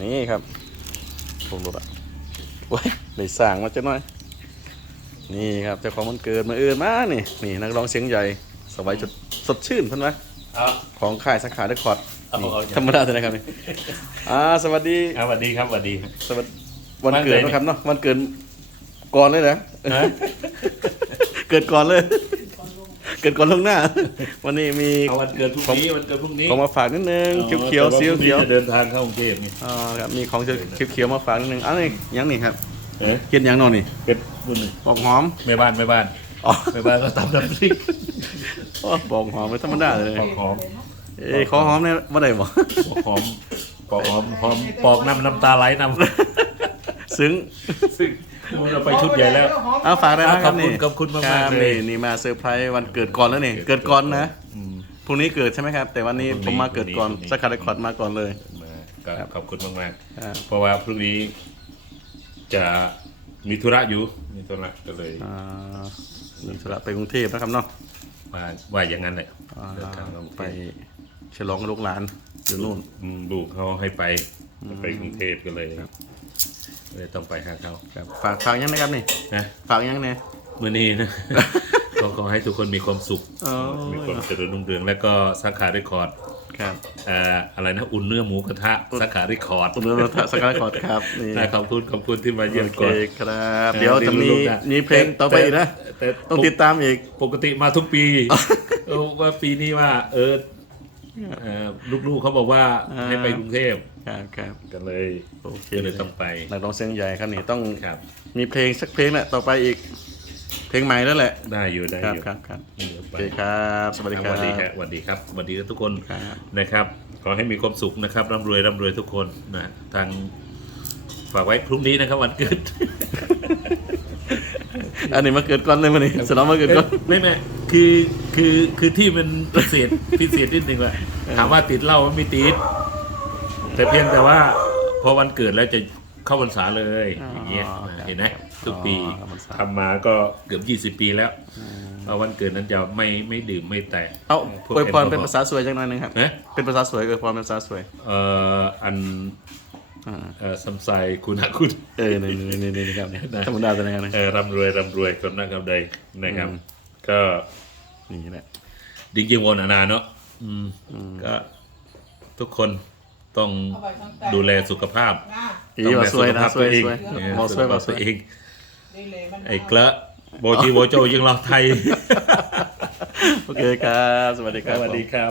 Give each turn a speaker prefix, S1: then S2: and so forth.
S1: นี่ครับพวกรถอะโอ้ยได้สร้างมาจะหน่อย นี่ครับเจ้าของมันเกิดมาเอื่นมานี่นี่นักร้องเสียงใหญ่สบายจดสดชื่นเพิ่นวะ
S2: เอา
S1: ของค่ายสาขาเดคอร์ด
S2: เอา
S1: นี่
S2: เอา
S1: ธรรมดาเลยนะครับนี่อ่าสวัสดี
S2: เอาสวัสดีครับสวัสดี
S1: สวัสดีวันเกิด
S2: วันไหน
S1: นะครับเนาะวันเกิดก่อนเลยนะ
S2: ฮะ
S1: เกิดก่อนเลย เกิดก่อนลวงหน้า วันนี้มี
S2: เอาวันเกิดพรุ่งนี้วันเกิดพรุ่งนี้
S1: ของมาฝากนิดนึงเขียวเขียว
S2: แต่า
S1: เขียว
S2: พรุ่งนี้จะเดินทางเข้ากรุงเทพนี่
S1: อ๋อครับมีของเขียวเขียวๆมาฝากนิดนึงอ้าวนี่ยังนี่ครับ
S2: เอ๊ะ
S1: กินยังนอนนี่
S2: เป็นบุญ
S1: บอกหอม
S2: แม่บ้านแม่บ้าน
S1: อ๋อ
S2: แม่บ้านก็ตำน้ำพริก
S1: อ๋อบอกหอมไม่ธรรมดาเลย
S2: ปอกหอม
S1: เอ้ยขอหอมเนี่ยว่าได้บ่
S2: ปอกหอมปอกหอมหอมปอกน้ำน้ำตาไหลน้ำ
S1: ซึ้ง
S2: ซึ่ง เราไปชุดใหญ่แล้ว
S1: เอาฝากได้ไหมครับนี่
S2: ขอบคุณขอบคุณมากๆ
S1: ครับ
S2: เลย
S1: นี่นี่มาเซอร์ไพรส์วันเกิดก่อนแล้วนี่ เกิดก่อนนะ
S2: อืม
S1: พรุ่งนี้เกิดใช่ไหมครับ แต่วันนี้
S2: พรุ่งนี้
S1: ผมมาเกิดก่อน
S2: พรุ่งนี้
S1: สกัดเรคคอร์ดมาก่อนเลย
S2: มาก็
S1: ครับ
S2: ขอบคุณมาก
S1: ครับ
S2: ๆเพราะว่าพรุ่งนี้จะมีธุระอยู่ มีธุระก็เลย
S1: อ่ามีธุระไปกรุงเทพนะครับเนาะ
S2: มาว่าอย่างนั้นแหละ
S1: อ่า
S2: เดินทางเข้ากรุง
S1: ไป
S2: เทพ
S1: ฉลองกับลูกหลานอยู่นู่น
S2: อืมลูกเขาให้ไปไปกรุงเทพก็เลย เลยต้องไปหาเขา
S1: ครับฝากฝากยังนะครับนี่
S2: นะ
S1: ฝากยังเนี่ย
S2: มื่อนี้นะ ก็ขอให้ทุกคนมีความสุข
S1: อ๋อ
S2: มีความเจริญรุ่งเรือง แล้วก็สาขาเรคคอร์ด
S1: ครับ
S2: เอ่ออะไรนะอุ่นเนื้อหมูกระทะสาขาเรคคอร์ด
S1: ตุนรถสกัดเรคคอร์ดครับนี่
S2: ได้ขอบคุณขอบคุณที่มาเยี่ยม
S1: โอเค
S2: ก่อน
S1: ครับ เดี๋ยวจะมี
S2: ลูกๆนะ
S1: มีเพลงต่อไปอีกนะ
S2: แต่
S1: ต้องติดตามอีก
S2: ปกติมาทุกปีเออว่าปีนี้ว่าเออ เอ่อลูกๆเขาบอกว่า
S1: อ่า
S2: ให้ไปกรุงเทพ
S1: ครับครับ
S2: กันเลย
S1: โอเค
S2: ก็เลยต้องไป
S1: นักร้องเสียงใหญ่ครับนี่ต้อง
S2: ครับ
S1: มีเพลงสักเพลงแหละต่อไปอีก เพลงใหม่แล้วแหละ
S2: ได้อยู่ได้
S1: ครับ
S2: อยู่
S1: ครับครับ
S2: เดี๋ยว
S1: โอ
S2: ไป
S1: เคครับ สวัสดีค
S2: ส
S1: รับ
S2: วัสดีครับสวัสดีครับสวัสดีทุกคน
S1: ครับ
S2: นะครับ ขอให้มีความสุขนะครับร่ำรวยร่ำรวยทุกคนนะทางฝากไว้พรุ่งนี้นะครับวันเกิด
S1: อันนี้มาเกิดก่อนเลยมันนี่สนองมาเกิดก่อน
S2: ไม่ไม่คือ คือคือที่มันพิเศษพิเศษนิดนึงว่าถามว่าติดเหล้ามันไม่ติด แต่เพียงแต่ว่า พอวันเกิดแล้วจะเข้าพรรษาเลยอย่างเงี้ยนะเห็นไหมทุกปีทำมาก็เกือบ 20 ปีแล้วเอาวันเกิดนั้นจะไม่ไม่ดื่มไม่แตะ
S1: เอา
S2: พวก
S1: อวยพร
S2: แอลกอฮอล์
S1: เป็นภาษาสวยจังหน่อยหนึงครับ
S2: นะ
S1: เป็นภาษาสวยอวยพรเป็นภาษาสวย
S2: เอ่ออัน
S1: อ่า
S2: เอ่อซัมไซคุณาคุณ
S1: เออนี่นี่นี่นี่นี่ครับ
S2: นะ
S1: ธรรมดาแต่ไหนกันนะ
S2: เออร่ำรวยร่ำรวยคนนั้นคำใดนะครับ
S1: อืม
S2: ก็
S1: นี่แหละ
S2: ดิงยิงวนอานาเนาะอืมก็ทุกคนต้องดูแลสุขภาพ
S1: อีว่าสวยนะสวยสวย
S2: เออ
S1: หมอสวยหมอส
S2: ตั
S1: ว
S2: วยเองไอ้เกละโบจีโบโจยิงเราไทย
S1: โอเคครับ สวัสดีครับ
S2: สวัสดีครับ